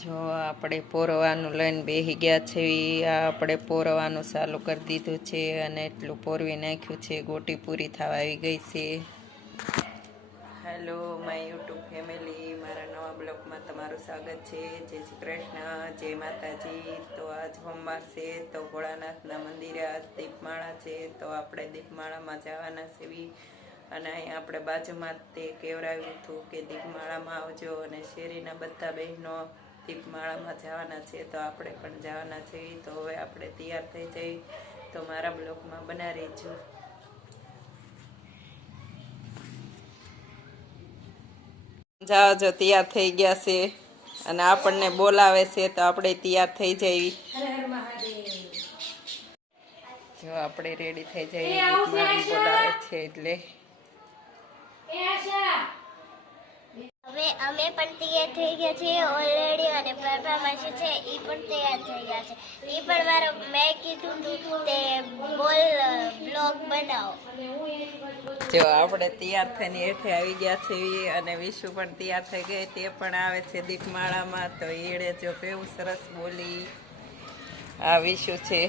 જો આપણે પોરવાનું લઈને બેસી ગયા છે. આ આપણે પોરવાનું ચાલુ કરી દીધું છે અને એટલું પોરવી નાખ્યું છે. ગોટી પૂરી થવા આવી ગઈ છે. હેલો માય યુટ્યુબ ફેમિલી, મારા નવા બ્લોગમાં તમારું સ્વાગત છે. જય શ્રી કૃષ્ણ, જય માતાજી. તો આજ સોમવાર છે, તો ભોળાનાથના મંદિરે આજ દીપમાળા છે. તો આપણે દીપમાળામાં જવાના છે અને અહીં આપણે બાજુમાં તે કહેવરાવ્યું હતું કે દીપમાળામાં આવજો અને શેરીના બધા બહેનો દીપમાળામાં જવાના છે. તો આપણે પણ જવાના છે. તો હવે આપણે તૈયાર થઈ જઈ, તો મારા બ્લોગમાં બના રહેજો. જાઓ, જો તૈયાર થઈ ગયા છે અને આપણને બોલાવે છે તો આપણે તૈયાર થઈ જઈએ. જો આપણે રેડી થઈ જઈએ, બોલાવે છે એટલે હવે અમે પણ તૈયાર થઈ ગયા છીએ ઓલરેડી અને પ્રભા માસી છે એ પણ તૈયાર થઈ ગયા છે. એ પણ મારો મેં કીધું તું તે બ્લોગ બનાવો. જો આપણે તૈયાર થઈને હેઠે આવી ગયા છે અને વિશુ પણ તૈયાર થઈ ગઈ, તે પણ આવે છે દીપમાળામાં. તો એડે જો કેવું સરસ બોલી. આ વિશુ છે.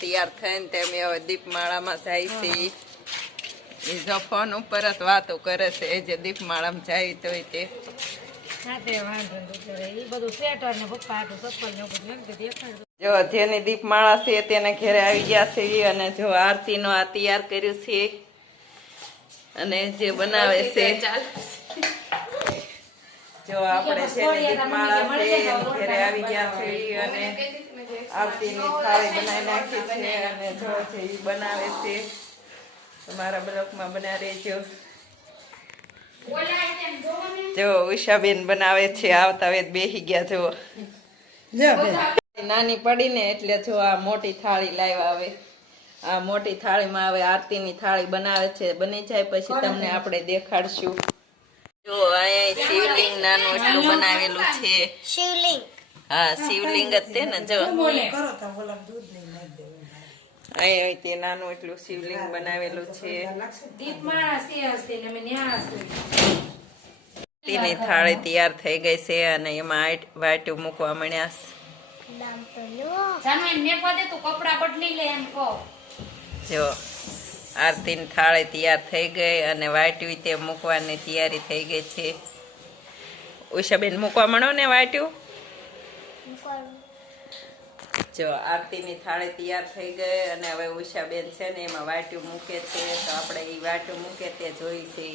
તૈયાર થઈને તેમ હવે દીપમાળામાં જાય છે. એ જો ફોન ઉપર જ વાતો કરે છે જે દીપમાળામાં જાય તો તે જો જેની દીપમાળા છે તેને ઘરે આવી ગયા છે અને જો આરતીનો આ તૈયાર કર્યું છે અને જે બનાવે છે જો આપણે જેની દીપમાળા છે ઘરે આવી ગયા છે અને આરતીની થાળી બનાવી નાખી છે અને જો જે બનાવે છે તમારા બ્લોકમાં બના રહેજો. જો ઉષાબેન બનાવે છે, આવતા વેત બેસી ગયા. જો નાની પડી ને એટલે જો આ મોટી થાળી લાવ્યા. હવે આ મોટી થાળીમાં હવે આરતીની થાળી બનાવે છે. બની જાય પછી તમને આપણે દેખાડશું. જો અહીંયા શિવલિંગ નાનું એટલું બનાવેલું છે. શિવલિંગ, હા શિવલિંગ જ તે ને. જો અહીં તે નાનું એટલું શિવલિંગ બનાવેલું છે. તેની થાળી તૈયાર થઈ ગઈ છે અને એમાં વાટ્યું મૂકવા મળ્યા. જો આરતીની થાળી તૈયાર થઈ ગઈ અને વાટ્યું તે મૂકવાની તૈયારી થઈ ગઈ છે. ઉષાબેન મૂકવા મળો ને વાટ્યું. જો આરતીની થાળી તૈયાર થઈ ગઈ અને હવે ઉષાબેન છે ને એમાં વાટ્યું મૂકે છે. તો આપણે એ વાટ્યું મૂકે તે જોઈ છે.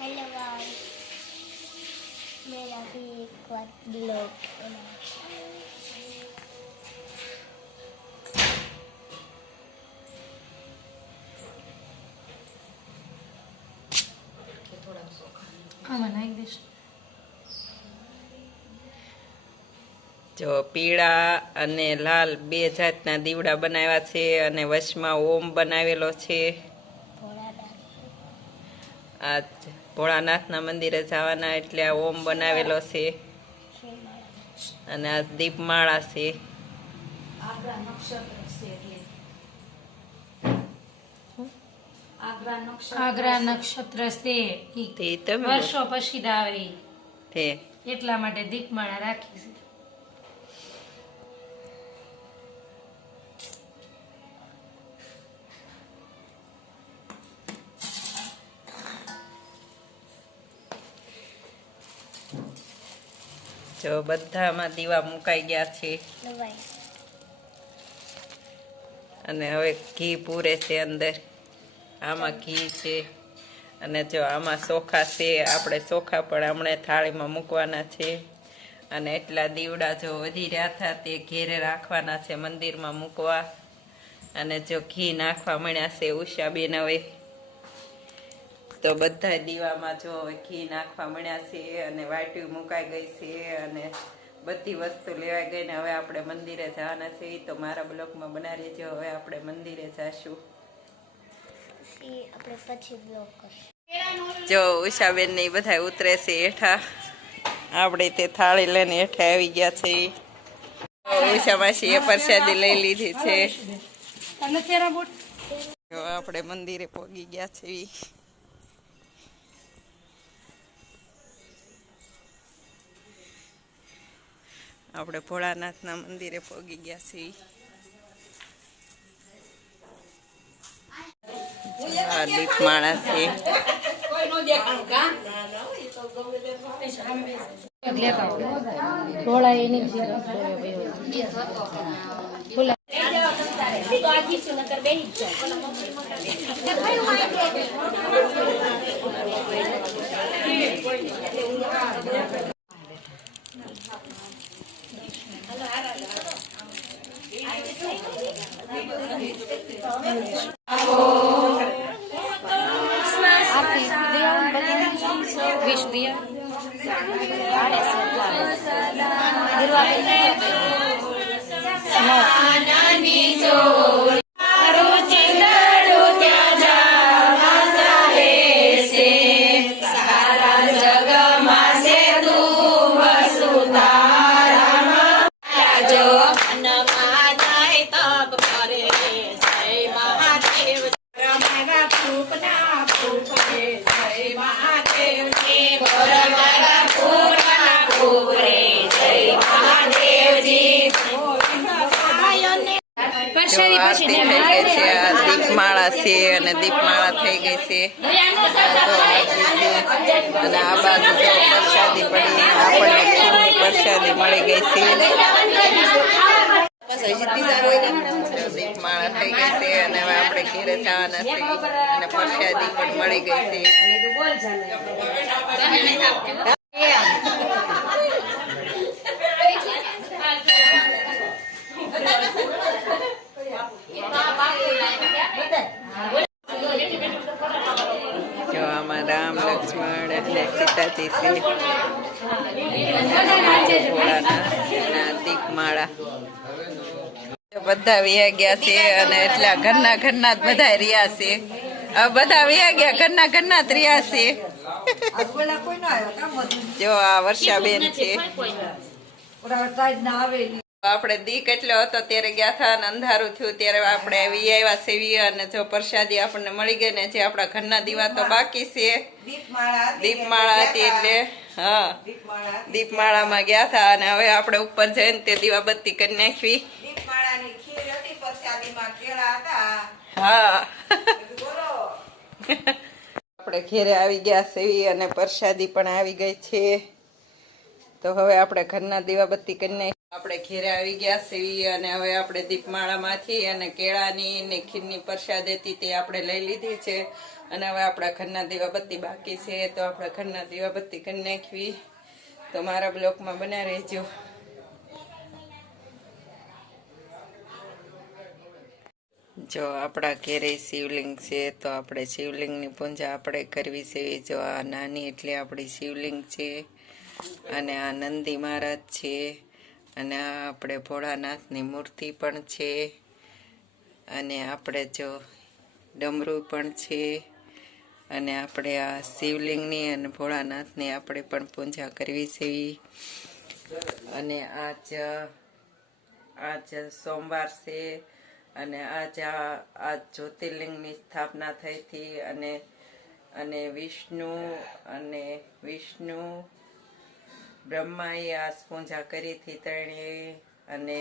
हेलो गाइस, मेरा भी एक बार ब्लॉग જો પીળા અને લાલ બે જાતના દીવડા બનાવ્યા છે અને વચમાં ઓમ બનાવેલો છે. આ ભોળાનાથના મંદિરે જવાના એટલે આ ઓમ બનાવેલો છે અને આ દીપમાળા છે. આગ્રા નક્ષત્ર છે, વર્ષો પછી આવે એટલા માટે દીપમાળા રાખી છે. જો બધામાં દીવા મુકાઈ ગયા છે અને હવે ઘી પૂરે છે અંદર. આમાં ઘી છે અને જો આમાં ચોખા છે. આપણે ચોખા પણ હમણાં થાળીમાં મૂકવાના છે અને એટલા દીવડા જો વધી રહ્યા હતા તે ઘેરે રાખવાના છે મંદિરમાં મૂકવા. અને જો ઘી નાખવા મળ્યા છે ઉષાબેન. હવે તો બધા દીવામાં જો ઘી નાખવા મળ્યા છે અને વાટ્યું મુકાઈ ગઈ છે અને બધી વસ્તુ લેવાઈ ગઈ ને હવે આપણે મંદિરે જવાના છે. તો મારા બ્લોકમાં બના રહેજો. હવે આપણે મંદિરે જઈશું. જો ઉષાબેન ને બધા ઉતરે છે હેઠા. આપણે તે થાળી લઈને હેઠા આવી ગયા છે. ઉષા માસી એ પ્રસાદી લઈ લીધી છે. જો આપણે મંદિરે પહોંચી ગયા છીએ. આપણે ભોળાનાથના મંદિરે પહોંચી ગયા છીએ. આ દીપમાળા છે. દીપમાળા છે અને દીપમાળા થઈ ગઈ છે અને આ બાજુ જો પ્રસાદી પડી આપણને ખીરની પ્રસાદી મળી ગઈ છે. દીપમાળા થઈ ગઈ છે અને હવે આપણે ઘેરે જવાના છે અને પ્રસાદી પણ મળી ગઈ છે. જો આમાં રામ લક્ષ્મણ એટલે સીતાજી છે. દીપમાળા બધા વયા ગયા છે અને એટલા ઘરના જ બધા રહ્યા છે. બધા વયા ગયા ઘરના જ રહ્યા છે. જો આ વર્ષાબેન છે. આપણે દી કેટલો હતો ત્યારે ગયા હતા અને અંધારું થયું ત્યારે આપણે આવી આવ્યા સેવી અને જો પ્રસાદી આપણને મળી ગઈ ને જે આપણા ઘરના દીવા તો બાકી છે. દીપમાળા હતી એટલે હા દીપમાળામાં ગયા હતા અને હવે આપણે ઉપર જઈને તે દીવાબત્તી કરી નાખવી. હા આપણે ઘેરે આવી ગયા સેવી અને પ્રસાદી પણ આવી ગઈ છે. તો હવે આપણે ઘરના દીવાબત્તી કરી નાખી. આપણે ઘેરે આવી ગયા સેવી અને હવે આપણે દીપમાળામાંથી અને કેળાની ને ખીરની પ્રસાદ હતી તે આપણે લઈ લીધી છે અને હવે આપણા ઘરના દીવાબત્તી બાકી છે. તો આપણે ઘરના દીવાબત્તી કરી નાખવી. તો મારા બ્લોગમાં બના રહેજો. જો આપણા ઘેરે શિવલિંગ છે તો આપણે શિવલિંગની પૂજા આપણે કરવી છે. જો આ નાની એટલે આપણી શિવલિંગ છે અને આ નંદી મહારાજ છે અને આ આપણે ભોળાનાથની મૂર્તિ પણ છે અને આપણે જો ડમરું પણ છે અને આપણે આ શિવલિંગની અને ભોળાનાથની આપણે પણ પૂજા કરવી છે. અને આજ સોમવાર છે અને આજ જ્યોતિર્લિંગની સ્થાપના થઈ હતી અને વિષ્ણુ બ્રહ્માએ આ પૂજા કરી હતી ત્રણે. અને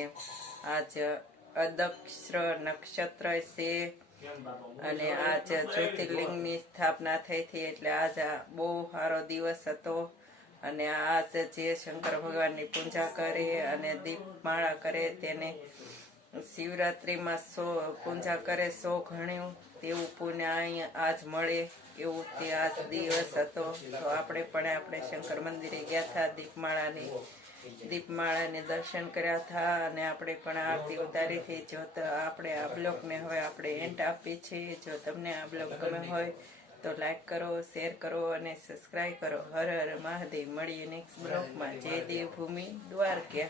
આજ અદક્ષર નક્ષત્ર છે અને આજ જ્યોતિર્લિંગની સ્થાપના થઈ હતી એટલે આજ બહુ સારો દિવસ હતો. અને આજ જે શંકર ભગવાનની પૂજા કરે અને દીપમાળા કરે તેને શિવરાત્રિમાં પૂજા કરે 100 ગણ્યું તેવું પુણ્ય આજ મળે એવું તે આજ દિવસ હતો. તો આપણે શંકર મંદિરે ગયા હતા. દીપમાળાને દર્શન કર્યા હતા અને આપણે પણ આરતી ઉતારી હતી. જો તો આપણે આ બ્લોગને હવે આપણે એન્ડ આપીએ છીએ. જો તમને આ બ્લોગ ગમે હોય તો લાઈક કરો, શેર કરો અને સબસ્ક્રાઈબ કરો. હર હર મહાદેવ. મળીએ નેક્સ્ટ બ્લોગમાં. જય દેવભૂમિ દ્વારકા.